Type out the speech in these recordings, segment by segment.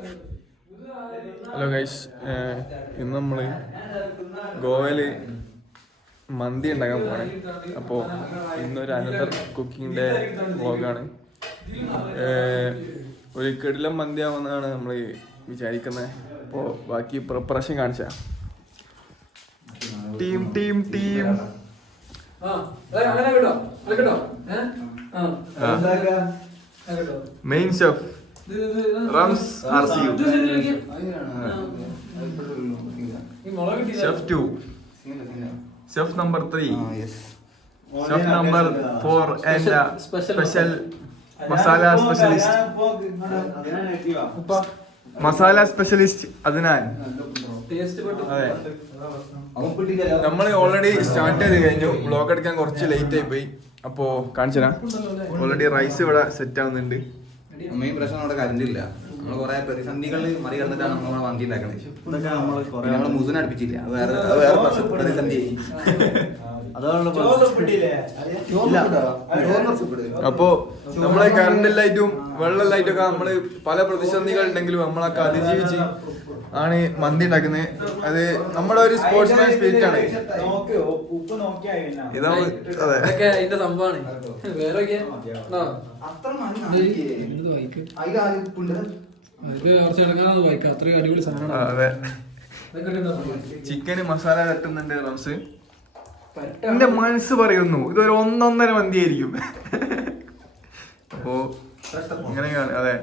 Hello guys, ഇന്ന് നമ്മൾ ഗോവയിൽ മന്തി ഉണ്ടാക്കാൻ പോകണേ. അപ്പോൾ ഇന്നൊരു അനദർ കുക്കിങ്ങിൻ്റെ വ്ളോഗാണ്. ഒരു കിടിലം മന്തി ആവുമെന്നാണ് നമ്മൾ വിചാരിക്കുന്നത്. അപ്പോൾ ബാക്കി പ്രിപ്പറേഷൻ കാണിച്ച team team team main chef rums RCU, chef 2, chef number 3, chef number 4 and special masala specialist Adnan. അതെ, നമ്മൾ ഓൾറെഡി സ്റ്റാർട്ട് ചെയ്ത് കഴിഞ്ഞു. വ്ളോഗ് എടുക്കാൻ കുറച്ച് ലേറ്റ് ആയി പോയി. അപ്പോ കാണിച്ചു തരാം. ഓൾറെഡി റൈസ് ഇവിടെ സെറ്റ് ആവുന്നുണ്ട്. മെയിൻ പ്രശ്നം നമ്മുടെ കറണ്ട് ഇല്ല. നമ്മൾ കുറെ പ്രതിസന്ധികൾ മറികടന്നിട്ടാണ് നമ്മളെ മന്തി ഉണ്ടാക്കണത്. നമ്മളെ മുസുനെ അടുപ്പിച്ചില്ല, വേറെ പ്രതിസന്ധി. അപ്പോ നമ്മളെ കറണ്ട് ലൈറ്റും വെള്ളം ലൈറ്റും ഒക്കെ നമ്മള് പല പ്രതിസന്ധികൾ ഉണ്ടെങ്കിലും നമ്മളൊക്കെ അതിജീവിച്ച് ആണ് മന്തി ഉണ്ടാക്കുന്നത്. അത് നമ്മുടെ ഒരു സ്പോർട്സ്മാൻ സ്പിരിറ്റ് ആണ്. അതിന്റെ സംഭവമാണ്. ചിക്കന് മസാല തട്ടുന്നുണ്ട് റംസ്. എന്റെ മനസ്സ് പറയുന്നു ഇതൊരു 1.5 മന്തി ആയിരിക്കും. അപ്പോ ഇങ്ങനെയാണ്. അതെ,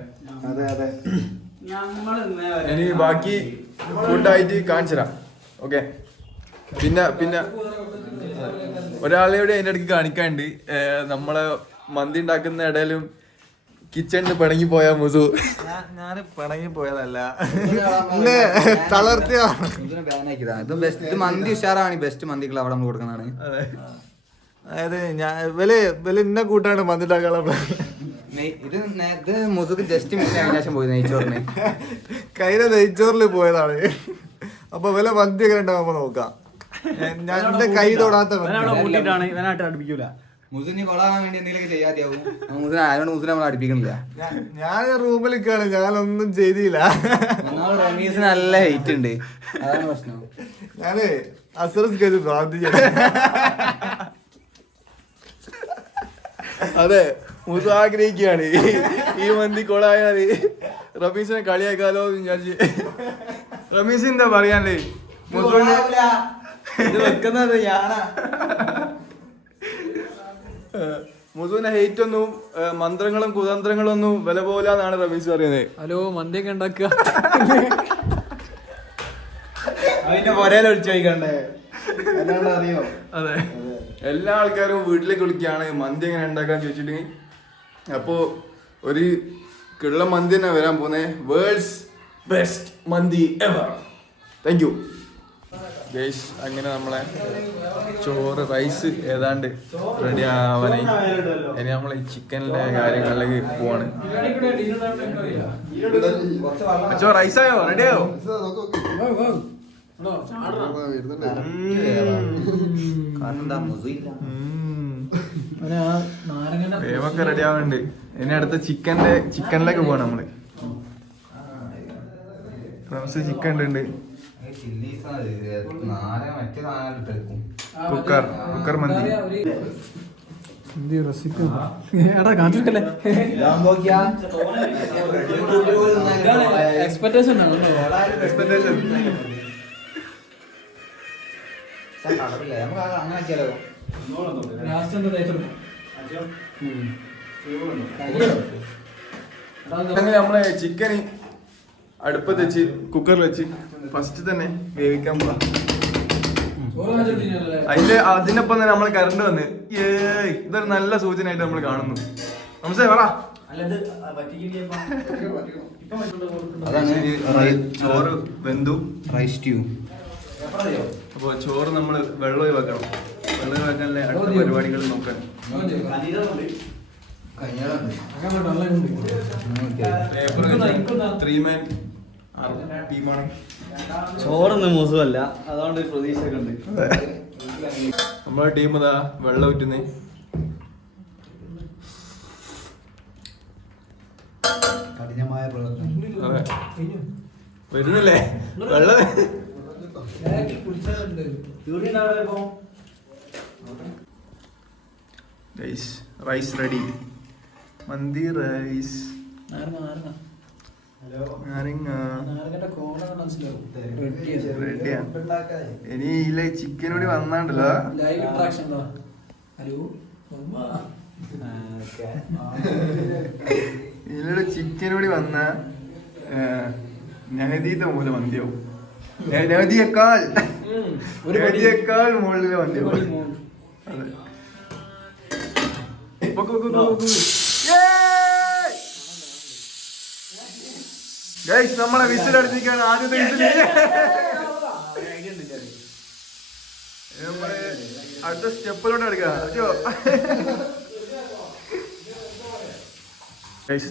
ഇനി ബാക്കി ഫുഡായിട്ട് കാണിച്ചുതരാം. ഓക്കെ, പിന്നെ ഒരാളെയോട് അതിൻ്റെ ഇടയ്ക്ക് കാണിക്കാണ്ട്. നമ്മളെ മന്തി ഉണ്ടാക്കുന്ന ഇടയിലും കിച്ചണിൽ പിണങ്ങി പോയാ മുസു. ഞാൻ പിണങ്ങി പോയതല്ല, തളർത്തിയ. ഇത് മന്തി ഉഷാറാണ്. ബെസ്റ്റ് മന്തികൾ അവിടെ നമ്മൾ കൊടുക്കുന്നതാണ്. അതായത് ഞാൻ വില ഇന്ന കൂട്ടാണ് മന്തി ഉണ്ടാക്കാനുള്ള. ഇത് മുസുക്ക് ജസ്റ്റ് ഏകദേശം പോയി നെയ്ച്ചോറിന്. കയ്യിലെ നെയ്ച്ചോറിൽ പോയതാണ്. അപ്പൊ വില മന്തി ഒക്കെ ഉണ്ടാകുമ്പോ നോക്കാം. ഞാൻ എന്റെ കൈ തൊടാത്ത അടുപ്പിക്കൂല. മുസിന് കൊള്ളാൻ വേണ്ടി എന്തെങ്കിലും ചെയ്യാതെയാവും. മുസിനെ ആയതുകൊണ്ട് മുസിനെ നമ്മൾ അടുപ്പിക്കണില്ല. ഞാൻ റൂമിൽ നിൽക്കാണ്, ഞാനൊന്നും ചെയ്തില്ല. റമീസിന് നല്ല ഹൈറ്റ് ഉണ്ട്, അതാണ് പ്രശ്നം. ഞാന് അസറസ് പ്രാർത്ഥിച്ചു. അതെ, മുസു ആഗ്രഹിക്കുകയാണ് ഈ മന്തി കൊളായാല് റമീസിനെ കളിയാക്കാലോ എന്ന് വിചാരിച്ച്. റമീസ് എന്താ പറയാനേ? വെക്കുന്നത് ഞാനാ. മുസുവിന്റെ ഹെയ്റ്റ് ഒന്നും മന്ത്രങ്ങളും കുതന്ത്രങ്ങളും ഒന്നും വില പോലാന്നാണ് റമീസ് പറയുന്നത്. ഹലോ, മന്തിയൊക്കെ ഉണ്ടാക്കുക. അതിന്റെ പൊരയിലൊഴിച്ചു വയ്ക്കണ്ടേ? അറിയോ? അതെ, എല്ലാ ആൾക്കാരും വീട്ടിലേക്ക് വിളിക്കുകയാണ് മന്തി എങ്ങനെ ഉണ്ടാക്കാൻ ചോദിച്ചിട്ട്. അപ്പോ ഒരു കിള്ള മന്തി തന്നെ വരാൻ പോന്നെ. Worlds best mandi ever. Thank you guys. അങ്ങനെ നമ്മളെ ചോറ് റൈസ് ഏതാണ്ട് റെഡി ആവാനായി. ഇനി നമ്മൾ ഈ ചിക്കനിലെ കാര്യങ്ങളിലേക്ക് പോവാണ്. റൈസായോ? റെഡിയായോ? വേവൊക്കെ റെഡി ആവുന്നുണ്ട്. ഇനി അടുത്ത ചിക്കനിലേക്ക് പോവാണ് നമ്മള്. റംസ് ചിക്കൻ ഉണ്ട്. കുക്കർ മന്തി. റെസിപ്പി കാണിച്ചിട്ടല്ലേ? എക്സ്പെക്ടേഷൻ നമ്മളെ ചിക്കന് അടുപ്പത്ത് വെച്ച് കുക്കറിൽ വെച്ച് ഫസ്റ്റ് തന്നെ വേവിക്കാൻ പോവാം. അതിനൊപ്പം തന്നെ നമ്മളെ കറണ്ട് വന്ന് ഇതൊരു നല്ല സൂചനയായിട്ട് നമ്മൾ കാണുന്നു. നമസ്തേ പറ. ചോറ് വെന്തു. റൈസ് ട്യൂ. അപ്പൊ ചോറ് നമ്മള് വെള്ളം വെക്കണം. വെള്ളം വെക്കാനല്ലേ അടുത്ത പരിപാടികൾ നോക്കാൻ. ചോറൊന്നും മോശമല്ല, അതുകൊണ്ട് പ്രതീക്ഷയൊക്കെ ഉണ്ട്. നമ്മളെ ടീം ഇതാ വെള്ളം ഊറ്റുന്നേ. കഠിനമായ പ്രവർത്തനം. അതെ വരുന്നില്ലേ വെള്ളം റൈസ് റെഡി മന്തി റൈസ് നാരങ്ങ റെഡിയാ ഇനി ഇതിലെ ചിക്കൻ കൂടി വന്നാണ്ടല്ലോ ഇതിലൂടെ ചിക്കൻ കൂടി വന്ന നെഹദീത്തെ മൂല മന്തിയാവും നെഹദിയേക്കാൾ മുകളിലെ മന്തിയാവും അതെ നമ്മളെ വിസിലടിച്ചിരിക്കാണ് ആദ്യത്തെ വിസില് അടുത്ത സ്റ്റെപ്പിലോട്ട് എടുക്കാം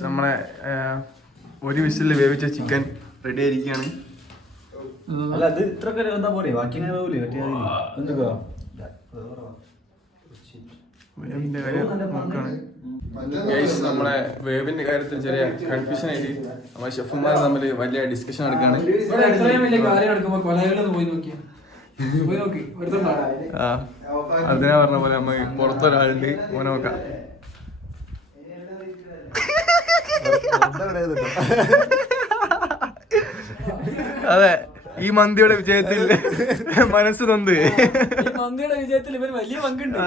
നമ്മളെ ഒരു വിസിലിൽ വേവിച്ച ചിക്കൻ റെഡി ആയിരിക്കുകയാണ്. അല്ല അത് ഇത്രയൊക്കെ എന്താ പോലെ ബാക്കി വേവിന്റെ കാര്യം നോക്കാണ്. നമ്മളെ വേവിന്റെ കാര്യത്തിൽ ചെറിയ കൺഫ്യൂഷൻ ആയിട്ട് നമ്മളെ ഷെഫുമാർ തമ്മിൽ വലിയ ഡിസ്കഷൻ നടക്കാണ്. അതിനാ പറഞ്ഞ പോലെ നമ്മ പുറത്തൊരാളുണ്ട് ഓനെ നോക്കാം. അതെ ഈ മന്തിയുടെ വിജയത്തിൽ മനസ്സ് നൊന്ത് മന്തിയുടെ വിജയത്തിൽ ഇവര് വലിയ പങ്കുണ്ട്.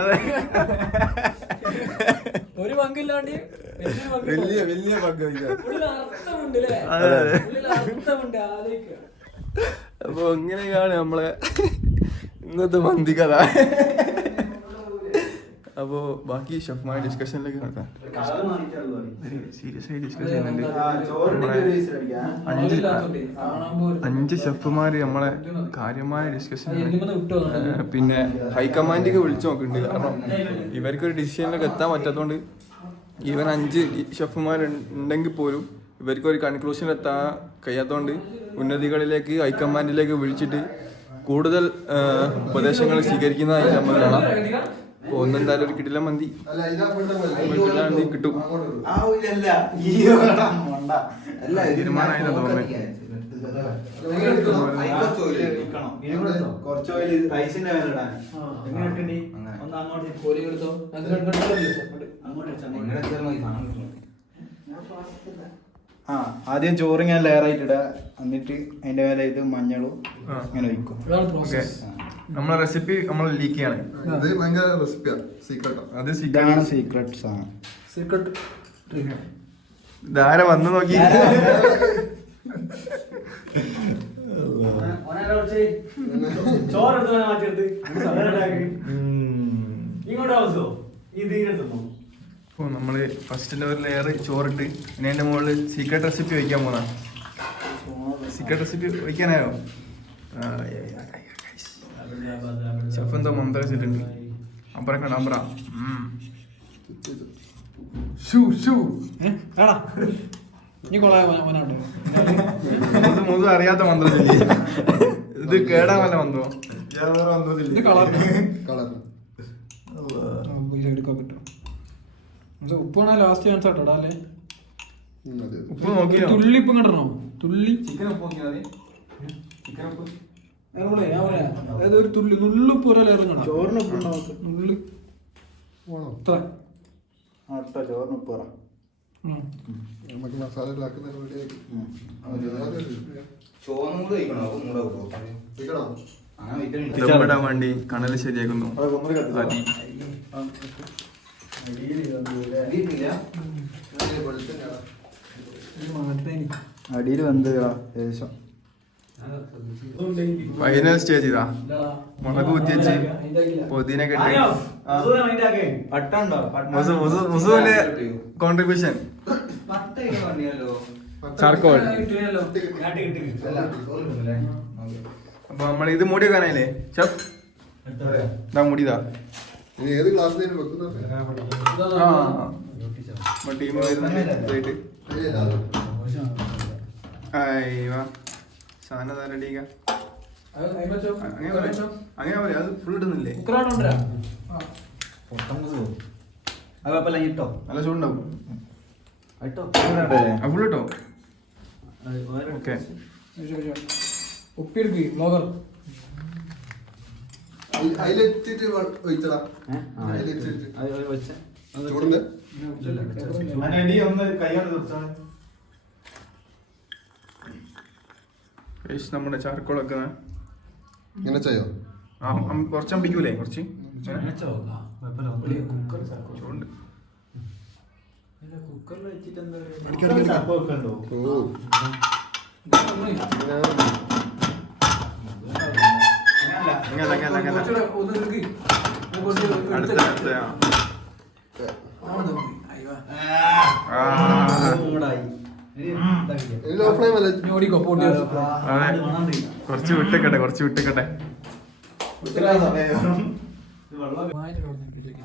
ഒരു പങ്കില്ലാണ്ട് വലിയ പങ്ക്. അപ്പൊ ഇങ്ങനെയാണ് നമ്മളെ ഇന്നത്തെ മന്തി കഥ. അപ്പോ ബാക്കി ഷെഫ്മാരുടെ ഡിസ്കഷനിലേക്ക് നടത്താം. സീരിയസ് ആയി ഡിസ്കസ് ചെയ്യുന്നുണ്ട്. 5 ഷെഫുമാര് നമ്മളെ കാര്യമായ ഡിസ്കഷൻ. പിന്നെ ഹൈക്കമാൻഡിക്ക് വിളിച്ചു നോക്കുന്നുണ്ട്. കാരണം ഇവർക്കൊരു ഡിസിഷനിലേക്ക് എത്താൻ പറ്റാത്തതുകൊണ്ട് ഈവൻ 5 ഷെഫുമാരുണ്ടെങ്കിൽ പോലും ഇവർക്കൊരു കൺക്ലൂഷനിൽ എത്താൻ കഴിയാത്തതുകൊണ്ട് ഉന്നതികളിലേക്ക് ഹൈക്കമാൻഡിലേക്ക് വിളിച്ചിട്ട് കൂടുതൽ ഉപദേശങ്ങൾ സ്വീകരിക്കുന്നതായി നമ്മൾ കാണാം. ഒന്നെന്തായാലും ഒരു കിടിലൻ മന്തി കിട്ടും. തീരുമാനമായില്ല തോന്നുന്നത്. ആദ്യം ചോറ് ഞാൻ ലെയർ ആയിട്ട് ഇടുക, എന്നിട്ട് അതിന്റെ മേലെ ഇത് മഞ്ഞളും ഇങ്ങനെ ഒഴിക്കും. നമ്മളെ റെസിപ്പി നമ്മൾ ലീക്ക് ചെയ്യാണ്. ഇത് ഭയങ്കര റെസിപ്പിയാണ്, സീക്രട്ടാ. അത് ഇതാണ് സീക്രട്ട് സാധനം. ധാര വന്ന് നോക്കി. അപ്പോൾ നമ്മള് ഫസ്റ്റിന്റെ ഒരു ലെയർ ചോറിട്ട് ഇനി അതിന്റെ മുകളിൽ സീക്രട്ട് റെസിപ്പി വയ്ക്കാൻ പോന്ന. Secret recipe വയ്ക്കാനായോ? ഷെഫ് എന്തോ മന്ത്ര വെച്ചിട്ടുണ്ട്. അമ്പറക്കാണ് അമ്പറ. മുതു അറിയാത്ത മന്ത്രത്തില്ലേ ഇത്? കേടാൻ വല്ല മന്ത്രോ? ഉപ്പാണ് ലാസ്റ്റ് ചാൻസ് ആട്ടോ അല്ലേ? ഉപ്പ് നോക്കിയോ? തുള്ളി ഇപ്പം കണ്ടോ? തുള്ളി ചിക്കൻ ഉപ്പ് നോക്കിയാൽ മതി. ചിക്കൻ ഉപ്പ് ഒരു തുള്ളി നുള്ളുപ്പ് ഓരോ ലെയറും ചോറിന് ഉപ്പ് ഉണ്ടാവും. നുള്ളി ചോറിന് ഉപ്പ് നമുക്ക് മസാല ഇടാൻ വേണ്ടി കണല് ശരിയാക്കുന്നു. അടിയിൽ വെന്ത് ഏകദേശം ഫൈനൽ സ്റ്റേജ് ഇതാ. മുളക് കുത്തിച്ച് പൊതിനെ കെട്ടി. മുസുവിന്റെ കോൺട്രിബ്യൂഷൻ ചാർക്കോൾ. അപ്പൊ നമ്മൾ ഇത് മൂടി വെക്കാനായില്ലേ ഷെഫ്? ഇതാ മൂടിതാ. ഏത് ക്ലാസ്സിൽ വെക്കുന്നത്? ടീം വരുന്നുണ്ട്. സാധനം റെഡിയാ. അങ്ങനെ പോലെ അത് ഫുൾ ഇടുന്നില്ലേ? അത് കുഴപ്പമില്ല, ഇട്ടോ നല്ല ചൂടുണ്ടാവും. ഇട്ടോ ഫുൾ ഇട്ടോ. Okay ഉപ്പിയെടുക്ക് blogger. അതിലെത്തിട്ട് ഒഴിച്ചടാ ചൂടുണ്ട്. നമ്മുടെ ചാർക്കോളൊക്കെ ഇങ്ങനെ ചെയ്യോ? കുറച്ച് അമ്പിക്കൂലേ? കുറച്ച് ചൂടുണ്ട്. കുറച്ച് വിട്ടേക്കട്ടെ.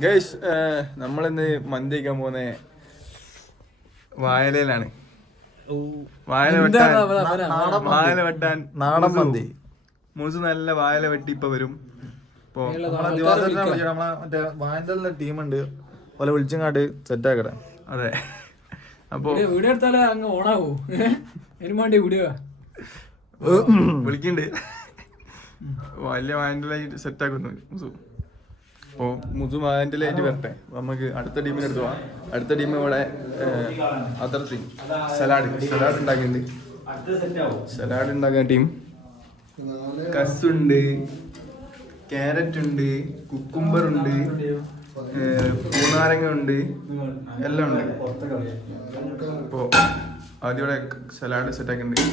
ഗൈസ്, നമ്മളിന്ന് മന്തി കഴിക്കാൻ പോകുന്ന വായലയിലാണ്. വായല വെട്ടാൻ നാടൻ മന്തി. മുസു നല്ല വായല വെട്ടി ഇപ്പൊ വരും. ഇപ്പൊ മറ്റേ വായന്റെ ടീമുണ്ട്, ഓലെ വിളിച്ചങ്ങാട്ട് സെറ്റ് ആക്കട്ടെ. അതെ, അപ്പൊ വീഡിയോ എടുത്താലേ അങ്ങ് ഓണാവൂ. അതിന് വേണ്ടി വീഡിയോ വിളിക്കണ്ട്. വലിയ വായന്റലായിട്ട് സെറ്റ് ആക്കുന്നു മുസു. അപ്പോ മുസു വായന്റലായിട്ട് വരട്ടെ. നമുക്ക് അടുത്ത ടീമിന് എടുത്തു പോവാം. അടുത്ത ടീം ഇവിടെ അതിർത്തി സലാഡ് ഉണ്ടാക്കുന്നുണ്ട്. സലാഡ് ഉണ്ടാക്കുന്ന ടീം കസുണ്ട്, ക്യാരറ്റ് ഉണ്ട്, കുക്കുംബർ ഉണ്ട്, പൂനാരങ്ങ ഉണ്ട്, എല്ലാം ഉണ്ട്. അപ്പോ ആദ്യം ഇവിടെ സലാഡ് സെറ്റ് ആക്കുന്നുണ്ട്.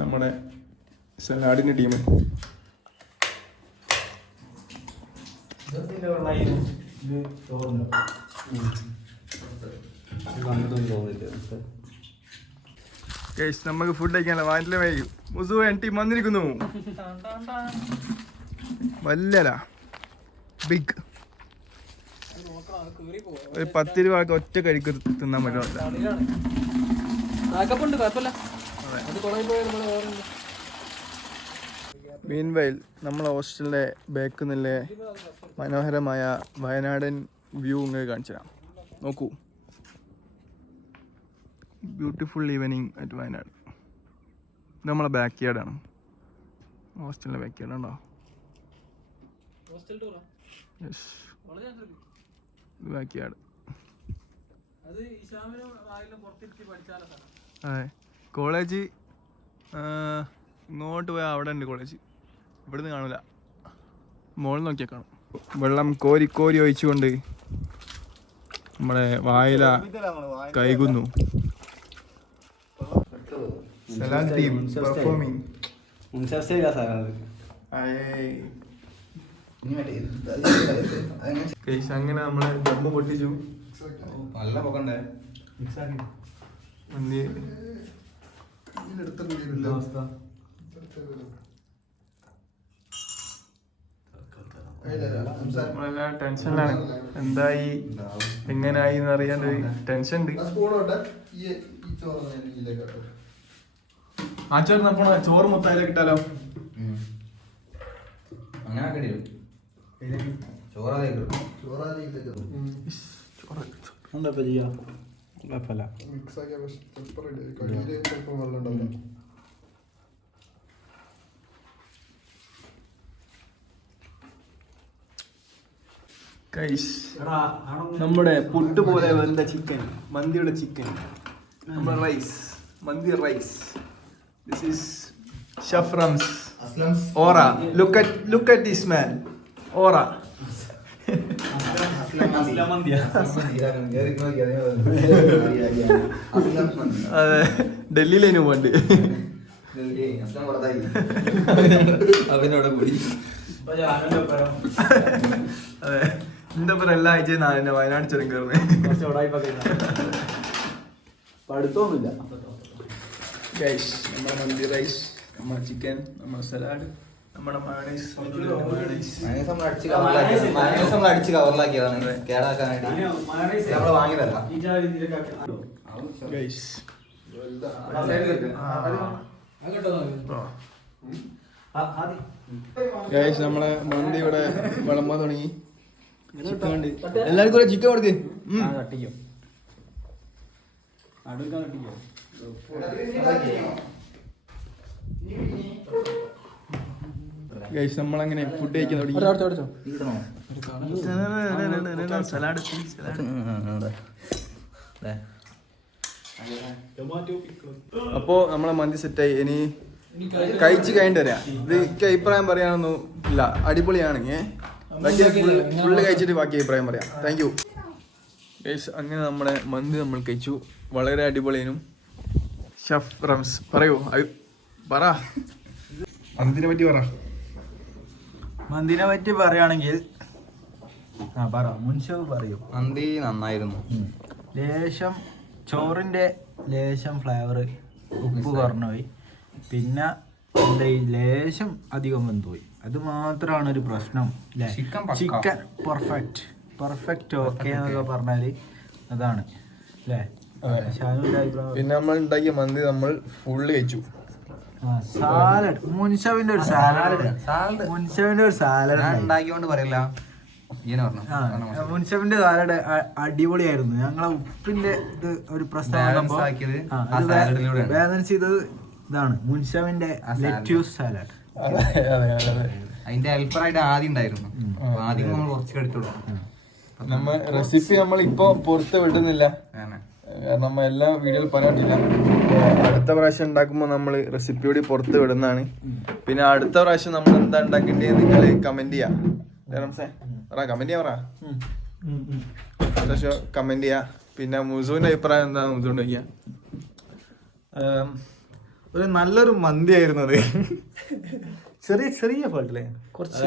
നമ്മുടെ സലാഡിന്റെ ടീം നമുക്ക് ഫുഡ് കഴിക്കാനല്ല വാനിലെ വൈകും. മുസു ടീം വന്നിരിക്കുന്നു. വല്ലല ബിഗ് ഒരു 10 രൂപ ഒറ്റ കഴിക്ക് തിന്നാൻ പറ്റുമല്ല. മീൻവൈൽ നമ്മളെ ഹോസ്റ്റലിലെ ബാക്കിൽ നിന്നുള്ള മനോഹരമായ വയനാടൻ വ്യൂ ഇങ്ങനെ കാണിച്ചു തരാം. നോക്കൂ, ബ്യൂട്ടിഫുൾ ഈവനിങ് അറ്റ് വയനാട്. ഇത് നമ്മളെ ബാക്ക് യാർഡാണ്, ഹോസ്റ്റലിൻ്റെ ബാക്ക് യാർഡ് ഉണ്ടോ? Yes, back yard. അതെ, കോളേജ് ഇങ്ങോട്ട് പോയാൽ അവിടെ ഉണ്ട് കോളേജ്. ഇവിടുന്ന് കാണില്ല, മോളിൽ നോക്കിയാൽ കാണും. വെള്ളം കോരി കോരി ഒഴിച്ചുകൊണ്ട് നമ്മളെ വായില കൈകുന്നു. Salad team performing. അങ്ങനെ നമ്മളെ ദമ്മ് പൊട്ടിച്ചു. നല്ല പൊക്കണ്ടേ മന്തി നമ്മളെല്ലാം ടെൻഷനിലാണ്. എന്തായി എങ്ങനായി എന്നറിയാണ്ട് ടെൻഷൻ ഉണ്ട്. ആ ചേർന്നപ്പോ ചോറ് മൊത്തം അതിലേക്ക് ഇട്ടാലോ? അങ്ങനെ ആക്കേണ്ടി വരും. ചോറാലേക്ക് നമ്മുടെ പുട്ട് പോലെ വെന്ത ചിക്കൻ, മന്തിയുടെ ചിക്കൻ, നമ്മുടെ rice, mandi rice. This is chef റംസ് ഓറ. ലുക്ക് അറ്റ് ദിസ് മാൻ, ഓറ. അതെ, ഡൽഹിയിലേനു പോണ്ട്. അതിനോടെ കൂടി അതെ, എന്റെ പേര് എല്ലാ ആഴ്ചയും നാലിന്റെ വയനാട് ചുരം കയറുന്നത്. പഠിത്തമൊന്നുമില്ല. നമ്മുടെ മന്തി റൈസ്, നമ്മുടെ ചിക്കൻ, നമ്മുടെ സലാഡ്, നമ്മുടെ മയോണൈസ്. അടിച്ച് കവറിലാക്കിയതാണ് കേടാക്കാനായിട്ട്. നമ്മള് വാങ്ങിയതല്ല. നമ്മളെ മന്തി ഇവിടെ വിളമ്പാൻ തുടങ്ങി. എല്ലാവർക്കും ചിക്കൻ കൊടുക്ക്. ഗൈസ് നമ്മളങ്ങനെ ഫുഡ് കഴിക്കാൻ തുടങ്ങി. അപ്പോ നമ്മളെ മന്തി സെറ്റായി. ഇനി കഴിച്ച് കഴിഞ്ഞിട്ട് തരാം. ഇത് എനിക്ക് അഭിപ്രായം പറയാനൊന്നും ഇല്ല, അടിപൊളിയാണ്. ഫുള്ള് കഴിച്ചിട്ട് ബാക്കി അഭിപ്രായം പറയാം. Thank you guys. അങ്ങനെ നമ്മുടെ മന്തി നമ്മൾ കഴിച്ചു, വളരെ അടിപൊളിയും. ഷെഫ് റംസ് പറയൂ, പറ മന്തിനെ പറ്റി പറ. മന്തിനെ പറ്റി പറയുകയാണെങ്കിൽ മുൻഷവ് പറയൂ. മന്തി നന്നായിരുന്നു. ലേശം ചോറിന്റെ ലേശം ഫ്ലേവർ ഉപ്പ് കുറഞ്ഞുപോയി, പിന്നെ എന്താ ഈ ലേശം അധികം വെന്തുപോയി. അത് മാത്രമാണ് ഒരു പ്രശ്നം അല്ലേ. ചിക്കൻ പക്ക. ചിക്കൻ പെർഫെക്റ്റ് ഓക്കെ എന്നൊക്കെ പറഞ്ഞാല് അതാണ് അല്ലേ. ഷാനുവിന്റെ അഭിപ്രായം. പിന്നെ നമ്മൾ ഉണ്ടാക്കിയ മന്തി നമ്മൾ ഫുള്ള് കഴിച്ചു. സാലഡ്, മുൻഷവിന്റെ ഒരു സാലഡ് ഉണ്ടാക്കിയോണ്ട് പറയില്ല. മുൻഷവിന്റെ സാലഡ് അടിപൊളിയായിരുന്നു. ഞങ്ങളെ ഉപ്പിന്റെ ഇത് ഒരു പ്രശ്നം ബാലൻസ് ചെയ്തത് ഇതാണ് മുൻഷവിന്റെ ലെറ്റ്യൂസ് സാലഡ്. അതിന്റെ ഹെൽപ്പറായിട്ട് ആദ്യം ഉണ്ടായിരുന്നു. ആദ്യം നമ്മൾ കുറച്ച് എടുത്തോളൂ. നമ്മ റെസിപ്പി നമ്മൾ ഇപ്പൊ പുറത്ത് വിടുന്നില്ല, കാരണം നമ്മ എല്ലാ വീഡിയോയിൽ പറയാനില്ല. അടുത്ത പ്രാവശ്യം ഉണ്ടാക്കുമ്പോൾ നമ്മൾ റെസിപ്പി കൂടി പുറത്ത് വിടുന്നതാണ്. പിന്നെ അടുത്ത പ്രാവശ്യം നമ്മൾ എന്താ ഉണ്ടാക്കേണ്ടത് നിങ്ങൾ കമന്റ് ചെയ്യാം. കമന്റ് ചെയ്യാ കമന്റ് ചെയ്യാ. പിന്നെ മുസുവിന്റെ അഭിപ്രായം എന്താ മുസുകൊണ്ട് വയ്ക്കുക. ഒരു നല്ലൊരു മന്തി ആയിരുന്നു അത്. ചെറിയ ഫോൾട്ടല്ലേ, കുറച്ച്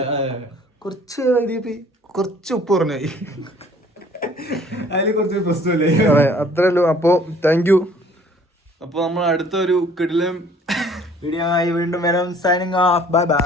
കുറച്ച് ഉപ്പ് കുറഞ്ഞായി, അതിൽ കുറച്ച് പ്രശ്നമല്ലേ. അത്രയല്ലോ. അപ്പോ താങ്ക് യു. അപ്പൊ നമ്മൾ അടുത്തൊരു കിടിലം വീഡിയോ ആയി വീണ്ടും വരാം. Signing off. Bye bye.